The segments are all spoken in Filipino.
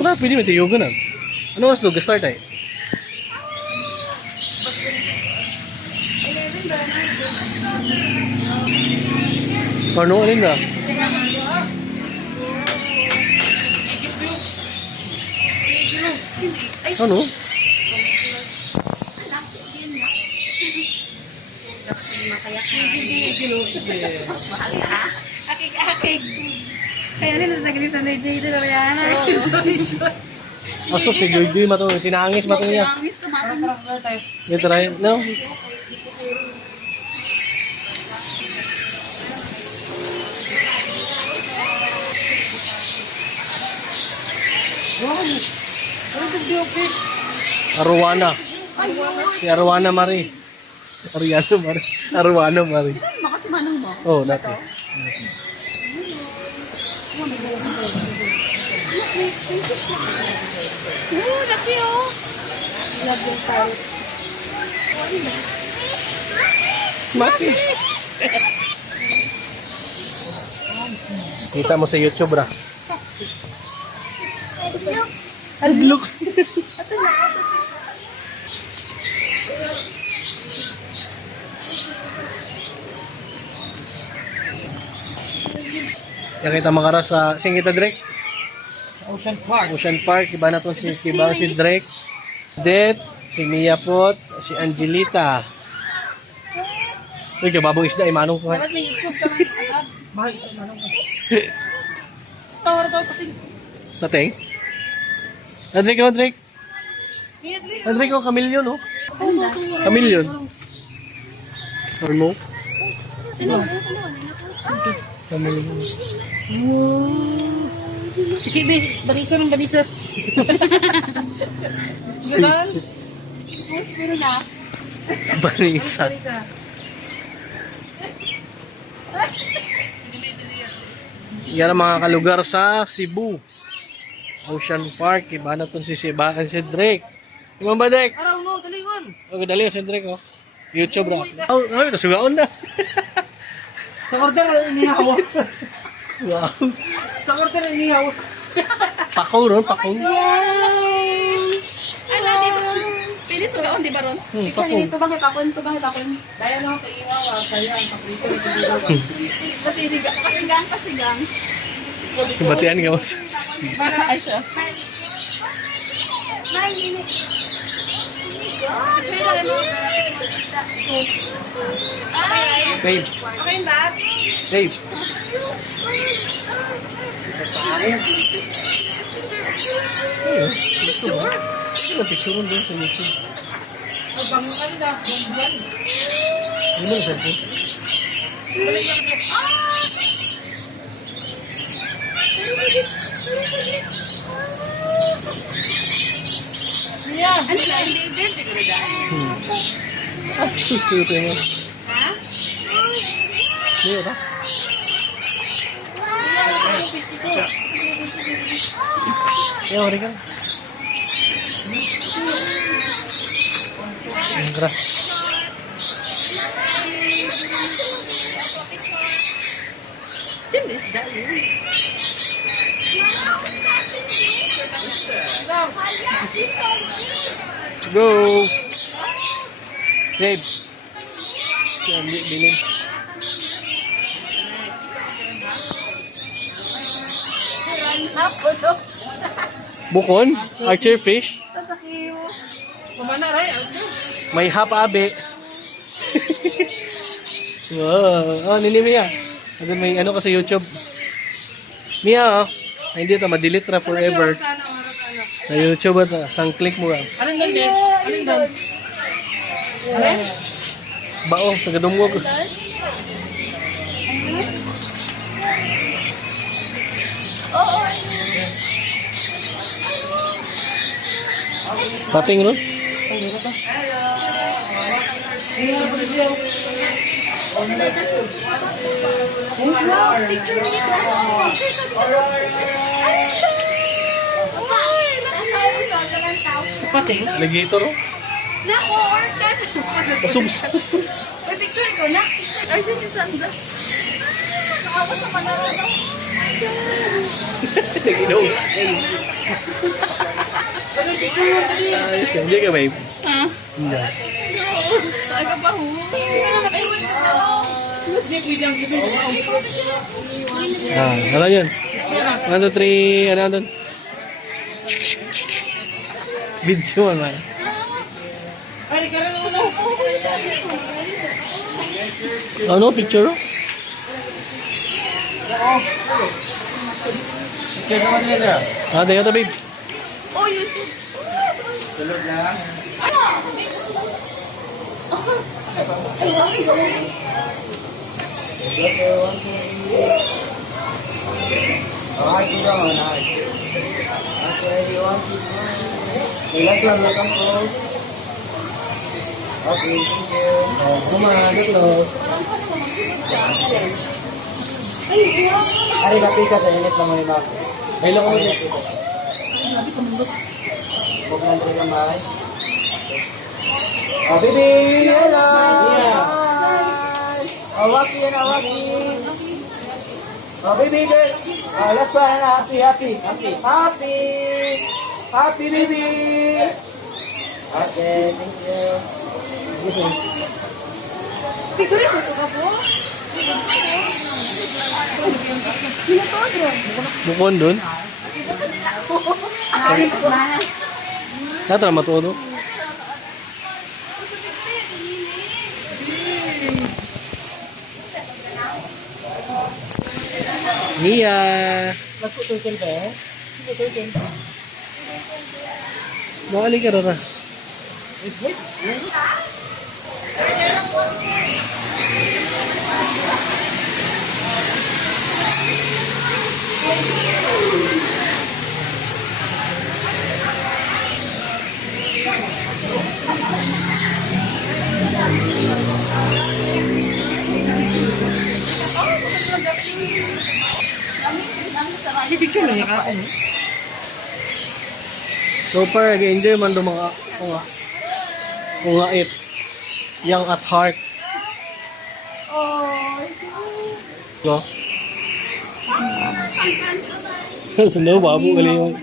Wala, pwede may tiyogo na. Ano mas doon? Start ay? Ano? Alin na? Ano? Akik-akik. Kaya nila nagalisan na Jay na yan. Aso si Joy mato, tinangis mato niya. Tinangis, tumatang. You try, no? Arwana. Si Arwana Marie. Ariano Marie. Arwana Marie. Makasi manong mo. Oh, dati. Laki oh. Love your type. Mati. Kita mo sa YouTube, ra. Look. Yan kita makara sa sing kita Drake. Ocean Park. Ocean Park, iba na to si Kibang si Drake. Det, si Mia Pot, si Angelita. Uy, kababong isda, imanong ko. Dapat may YouTube ka man agad. Mahal ito manong ko. Tawar daw pati. Nating? Drake, oh, Drake. Drake, oh, kamilyon, oh. Kamilyon. Or mo? Sino? Kamilyon. Sige, balisa ng balisa. Ganon? Pero na. Banisa. Yan ang mga kalugar sa Cebu. Ocean Park, iba na to si Sibaan si Drake. Iba ba Drake? Araw no, dalingon. Okay, dali si Drake, oh. YouTube ra. Oh, ay, nasugaon na. Sa order inihaw. Wow. Sa order inihaw. Pakaw ron, pakaw. Ala, di ba? Pilis ko di ba ron? Pakaw. Tubang ipakon, tubang ipakon. Daya no, kaihaw. Saya ang paprito. Kasigang. Batian ka mo. Para ay siya. Babe, Okay ba? babe. Picture? Ano picture doon sa YouTube? Abang kanda, buwan. Ano ba sa phone? Siya. Ano na? Endangered siguro dahil. Ah, susto ito yun. Ha? Hindi ba? Iya, hari kan. Grass. Din is that you? Let's go. Babe. Yan, bilin. Bukon? Archer fish? Pamana ray. May hap abe. Wow. Oh, nini Mia. Ano may ano ka sa YouTube? Mia, oh. Ay, hindi ito, madelete na forever. Sa YouTube at sang click mo lang. Anong ganda? Anong ganda? Alin? Bao, tagadumog. Oo. Pating ron? Picture niya ito. Pating? Alligator, oh. Nako, orcas. Pasubs. May picture ko na. Ay, sige, Sandra. Nakaka sa panahon. Nag-inom. Ayos, hindi ka, babe. Ha? Hindi. Talaga pa ho. Ano yun? 1, 2, 3, ano doon? Video man. Ano, picture? Tayo ito, babe. Oh, YouTube. Sulod lang. Ano? Okay, sige mo na. Okay, you want to last one, welcome po. Okay, thank you. Close. Ari, kapi ka sa inis naman yun ako. Hello ko dito. Huwag lang rin ang bahay. Oh, baby! Hello! Awaki yan, awaki! Oh, baby girl! Oh, last one, happy, happy! Happy! Happy! Happy, baby! Okay, thank you. Picture ko ka po? Bukon doon. Ay, ko. Nata na matuto. Mia. Magputulkin ka eh? Magputulkin ka. Makali ka na. Wait. Si picture lang yung Super, nag-enjoy man doon mga it. Young at heart. Go. Sino, babu kali yung...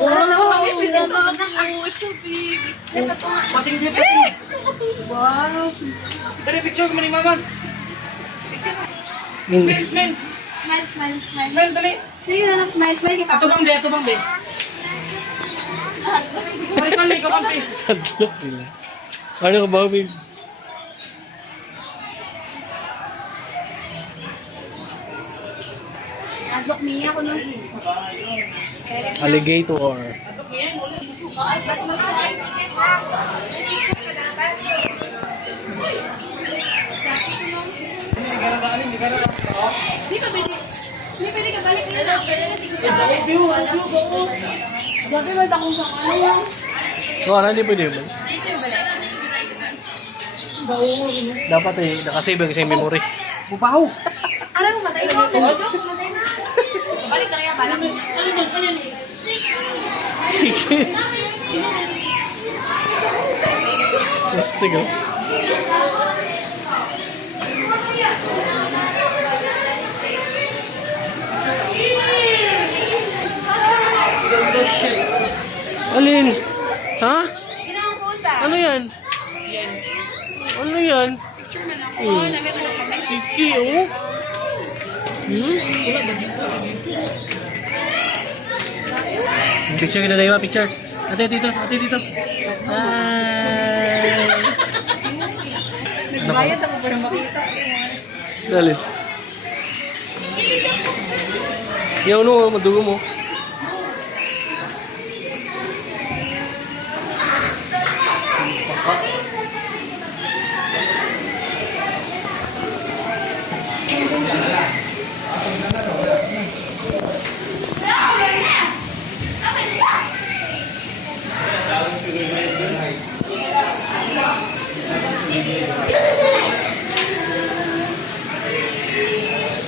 Wala ko kami sinama ko. It's so big. pating dito. Wow. Dari picture mo ni mama. Smile. Smile, smile, smile. Smile, dali. Sige na lang, smile, smile. Ato bang be, ato bang be. Balik ka bang be. Tatlo sila. Ano ka ba, babe? Adlock niya ako nung... Alligator. Di ba pwede? Di pwede ka balik na lang. Pwede na tingin sa... View, bako. Bakit ba akong sa ano? So, ano, hindi pwede ba? Naisip balik. Dapat nakasave kasi yung memory. Bubaw. Alam mo, matay mo. Balik na kaya balak. Astig, oh. Oh shit. Alin? Ha? Ginawang phone ba? Ano yan? Ano yan? Picture man ako. Oh, namin ko na Kiki, oh. Picture kita tayo, picture. Ate dito. Hi. Nagbayad ako para makita. Dali. Yaw no, madugo mo.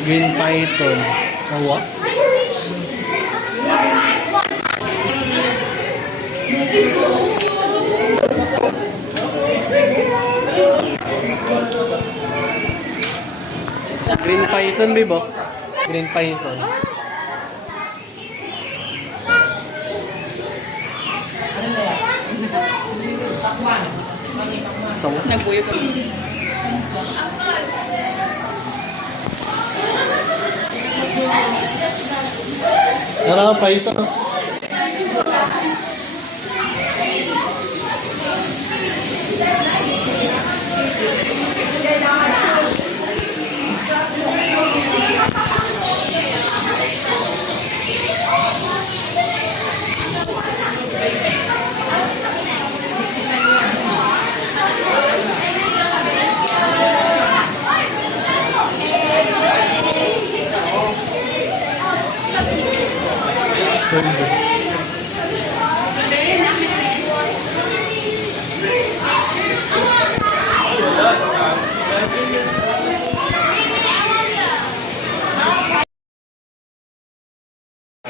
Green python. Sawa. python, bibo. Green python. So, Nagbuyo ka. ano python?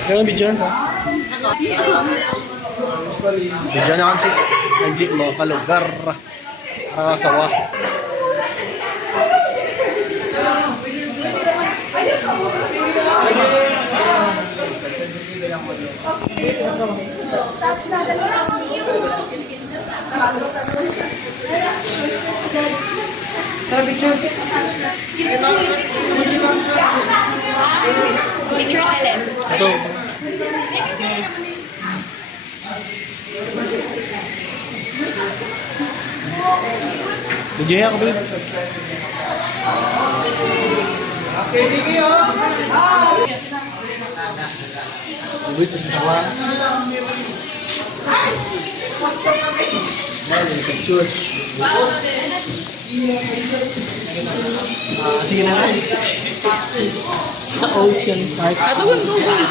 Kaya bidyan ha? Bidyan na kasi nandiyo mga kalugar. Sawa. Tara picture. Picture Helen. Ito. Bidyan ako ba? Okay, Digi, oh. Uy, sawa. Picture. Sige na. Sa Ocean Park. Ato yung Google.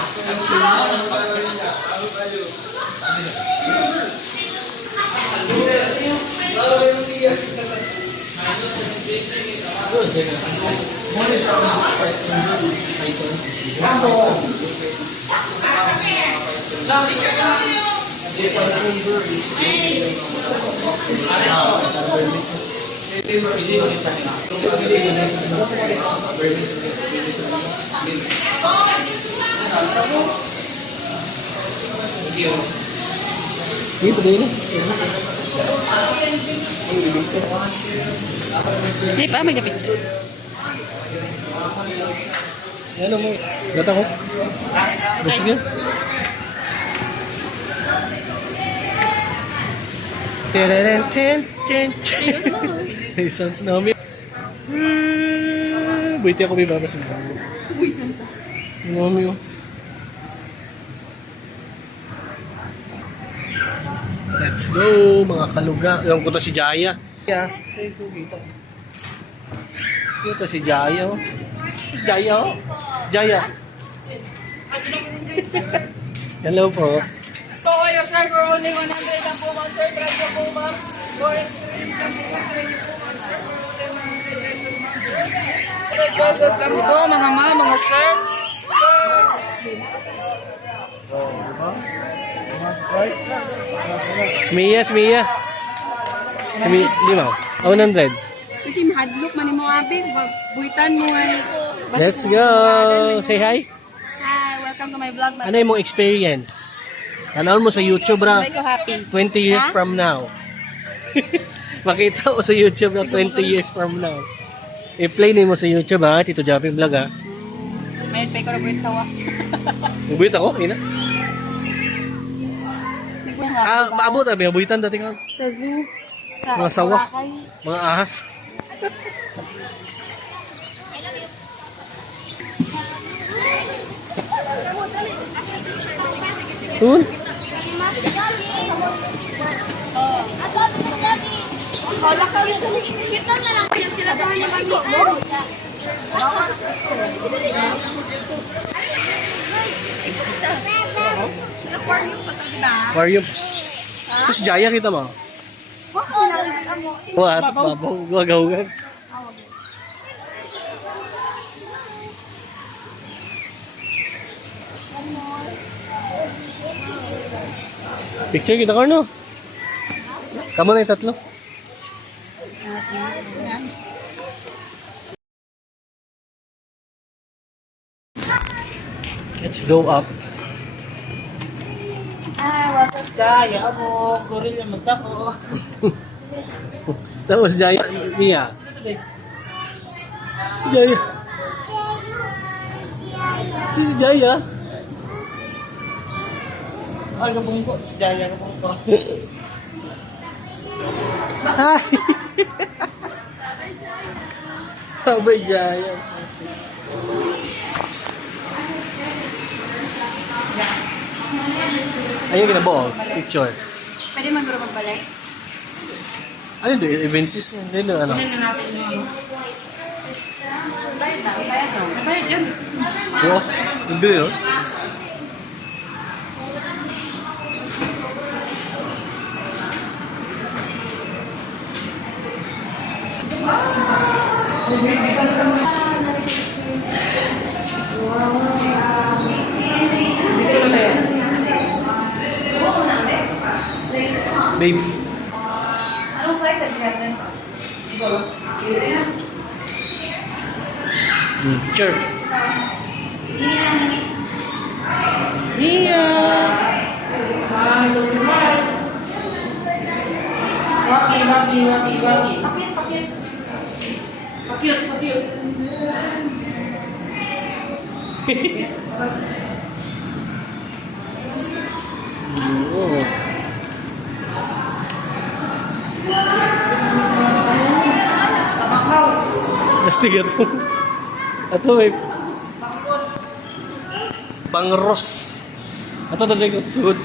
Dito din. Hindi pa, may picture. Ano mo? Gata ko. Sige. Ten ten ten. Sounds namin. Buiti ako may babas mo. Mami oh. Let's go mga kaluga. Yung ko to si Jaya. Yeah, say ko kita. Ito si Jaya oh. Si Jaya oh. Jaya. Hello po. Po kayo, sir, for only 100 lang po, ma'am, sir. Try ko po, ma'am. For experience lang po, try niyo po, ma'am, sir. For only 100 pesos lang po, mga ma'am, mga sir. Mia. Lima. 100. Kasi mahadlok man mo abi, buitan mo ay. Let's go. Say hi. Hi, welcome to my vlog. Ano yung mong experience? Tanaw mo sa YouTube ra. Make ko happy. 20 years Ha? from now. Makita mo sa YouTube na 20 years from now. I-play mo sa YouTube ha, Tito Jappy Vlog ha. May pay ko na buit sawa. Nabuhit ako, ina. Hindi ko happy. Maabot abi, mabuhitan dati nga. Sa zoo. Sa Mga sawa. Boracay. Mga ahas. Tun? Wala ka gusto mo. Kita na lang kayo sila daw niya mag mo. Aquarium pa to, diba? Aquarium. Tapos Jaya kita mo. What? Babaw. Wagaw-wag. Picture kita ko no? Kamu na yung tatlo. Let's go up. Jaya mo, gorilla magtako. Tapos Jaya, Mia. Jaya. Si Jaya. Ay, gabong ko. Si Jaya, gabong ko. Hi. Sabay Jaya. Ayun, ginabo. Picture. Pwede maguro magbalik? Ano yun? Evensis? Ano? Ano? Bayad na, bayad na. Bayad yan. Oo. Hindi yun. Babe. Anong flight sa Japan? Sure. Mia! Waki. Pakit. Pakit. Oo. Astig ito. Ito may pangros. Ito talaga sugod.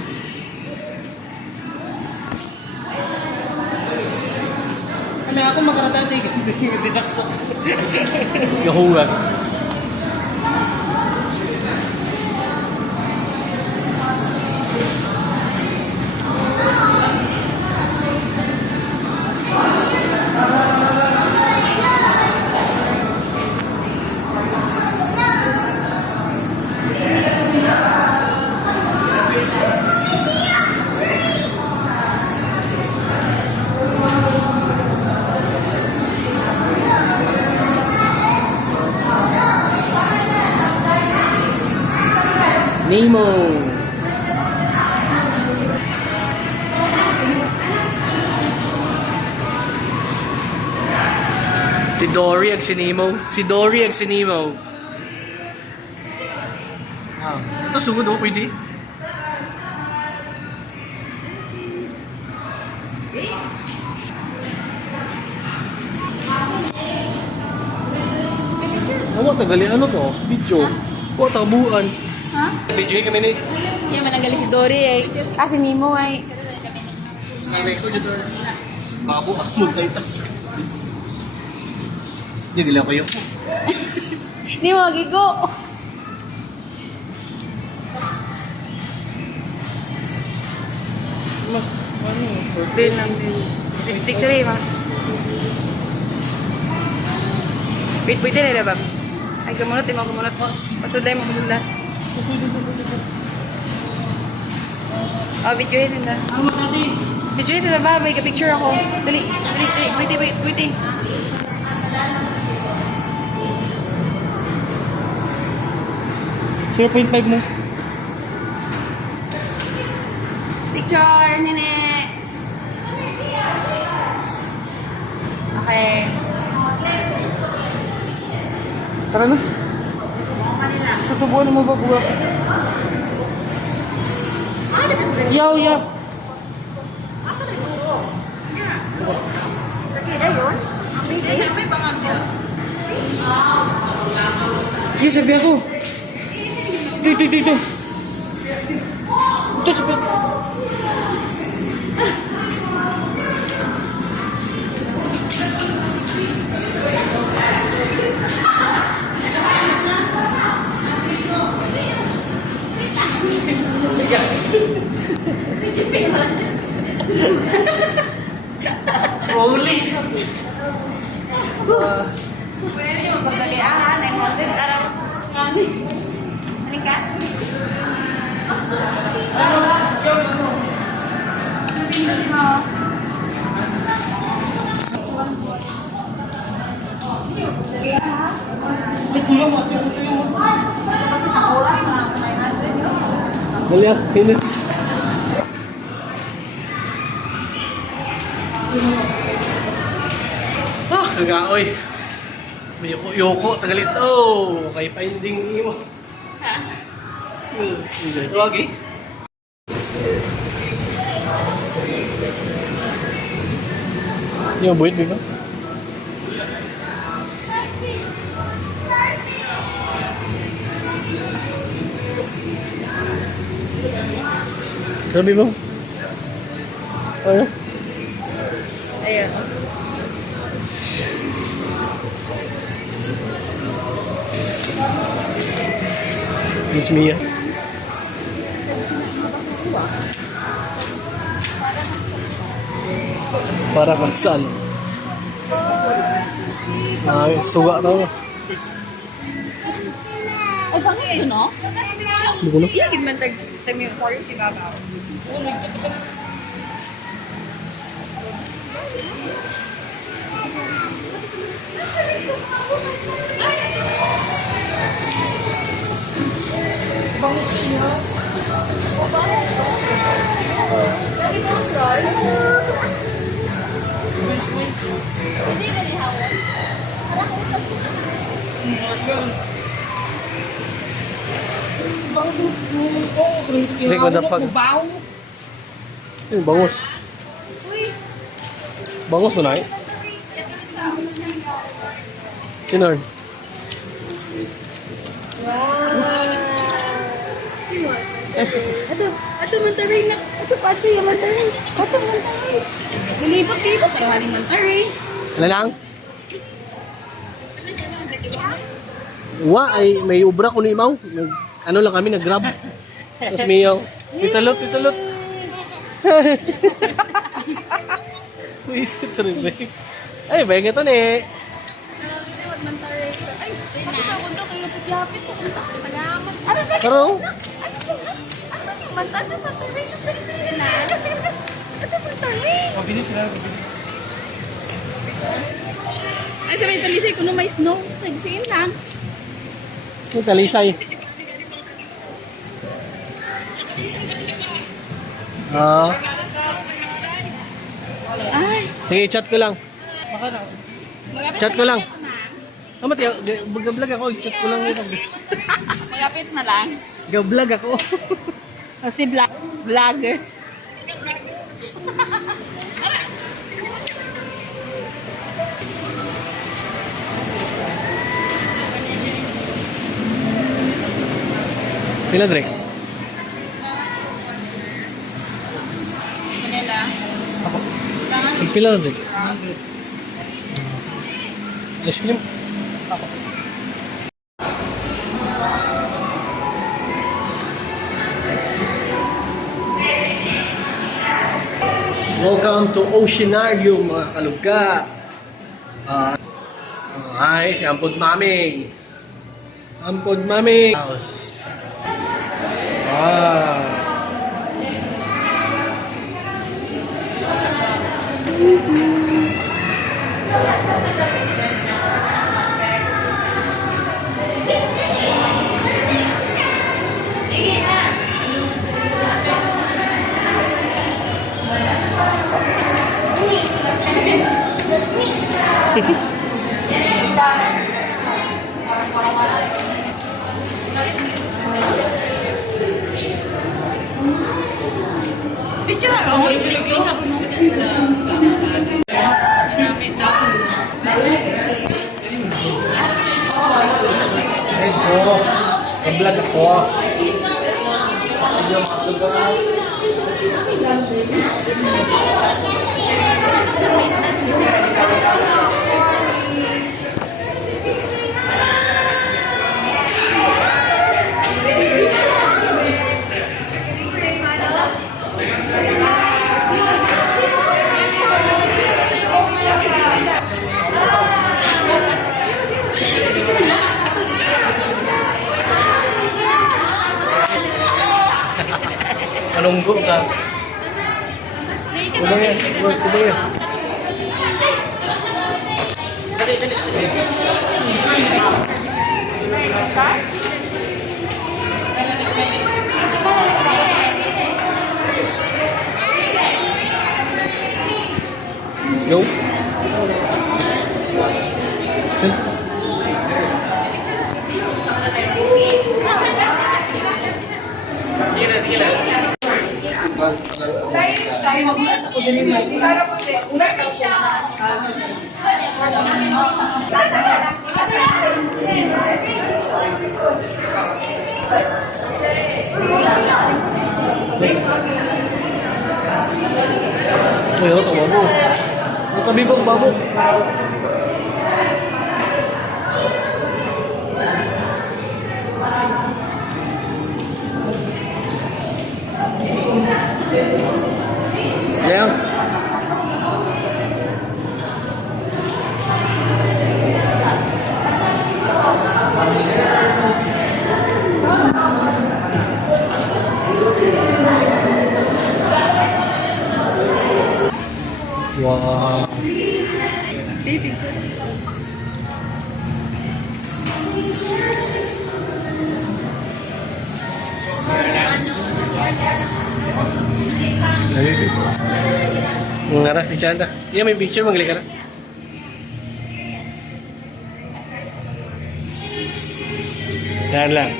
Ano ako magkakatatay ka? Disaksak. Yahugan. Nemo. Si Dory ag si Nemo. Si Dory ag si Nemo. Ah, ito sugod oh, pwede. Ano tagali ano to? Video. Wa tabuan. Ha? Video kami ni. Yan malanggali si Dory ay. Ah, si Nemo ay. Nanay ko dito. Babo ako multitask. Hindi lang kayo. Nemo, gigo. Din lang din. Picture eh, mas. Wait, na ba? Ay, kamunot, kamunot. Pasulay mo, pasulay. Oh, videohin sila. Videohin sila ba? May ka-picture ako. Dali. Wait. 0.5 mo. Picture, nene. Okay. Tara na. Tutubuan mo ba buwa? Yaw. Iya, sabi ako. Ito. Ito, sabi ako. Holy! Pwede nyo magdaliahan. 900 araw. Ngani. Halika. Ito yung Dali ah, yun. Ah, kagaoy. May yuko, tagalit. Oh, kay finding imo. Ito lagi. Yung buhit, di ba? Sabi mo? Ano? Ayan. It's me. Para kang saan? Ay, suga to. Ay, bakit ito, no? Hindi ko na. Iyagin man tag may form si Babaw. Lagi mo ang roll. Hindi na nihawin. Parang utak sila. Hindi ko dapat. Bangus. Bangus na eh. Sinard. Ato mantaray na. Ato pa ato yung mantaray. Ato mantaray. Nilipot-lipot. Pero haling mantaray. Ano lang? Wa ay may ubra ko ni Imaw. Ano lang kami nag-grab. Tapos miyaw. Titalot, titalot. Isip rin ba? Ay, bayang ito ni. Wag mantaray. Ay, ako to kayo napit-yapit ko. Tagaman. Ano ba? Pero, Mantaray na pwede na. Ato mantaray. Ay, sabi talisay ko na may snow. Nagsiin lang. yung talisay. Ah, Ay. sige, chat ko lang. Magapit Chat na ko lang. ito na. Amat, mag-vlog ako. Chat ko lang ito. Magapit na lang. Ga-vlog ako. O si vlogger. Pila, Drake? Kanila. Ako. Pila, Drake? Ice cream? Ako. Welcome to Oceanarium, mga kalugka. Hi, si Ampod Maming. Ampod Maming. House. Ah. Picture ako. Ay po. Ka-vlog ako. Sige, mga kalugka. Manunggo ka. Kubang yan. Kubang yan. Dali, dali. Let's go. Uy, ano ito, babo? Ang tabi bang babo? Ayan. Wow. Nga ra, picture ta. Iya may picture, magli ka na. Yan lang.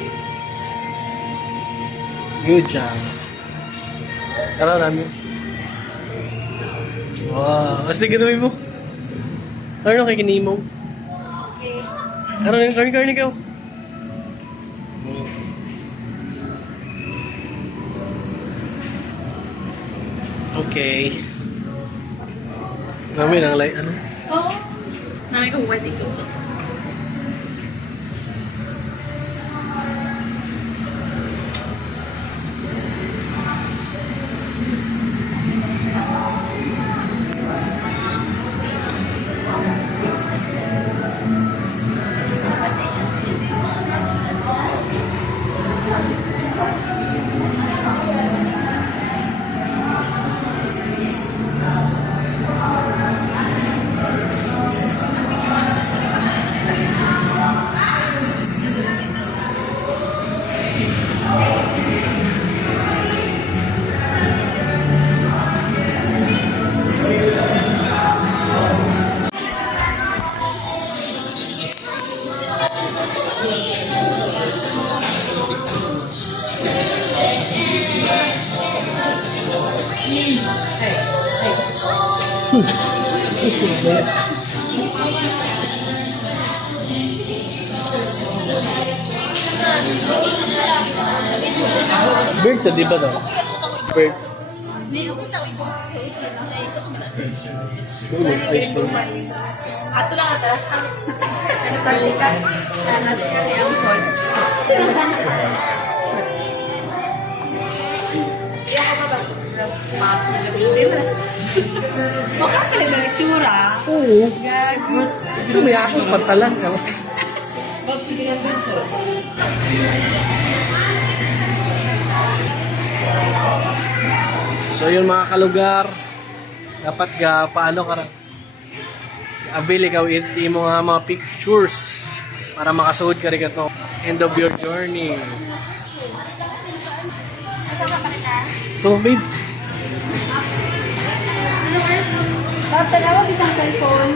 Good job. Tara namin. Wow, astig ito mo. Ano kay kinimo? Okay. Ano yung karni ikaw? Okay. Namin ang light ano? Oo. Namin kong wedding suso. Bird to, di ba daw? Bird. Ice cream. Ato lang atas. Ang salikan. Nanas kasi ang sol. Mukha ka rin na tsura. Oo. Gago. Ito may akos pantalan. So yun mga kalugar, dapat ga paano ka avail ikaw mo nga mga pictures para makasuod ka rin ito end of your journey. Ito babe. Tapos tanawag isang cellphone.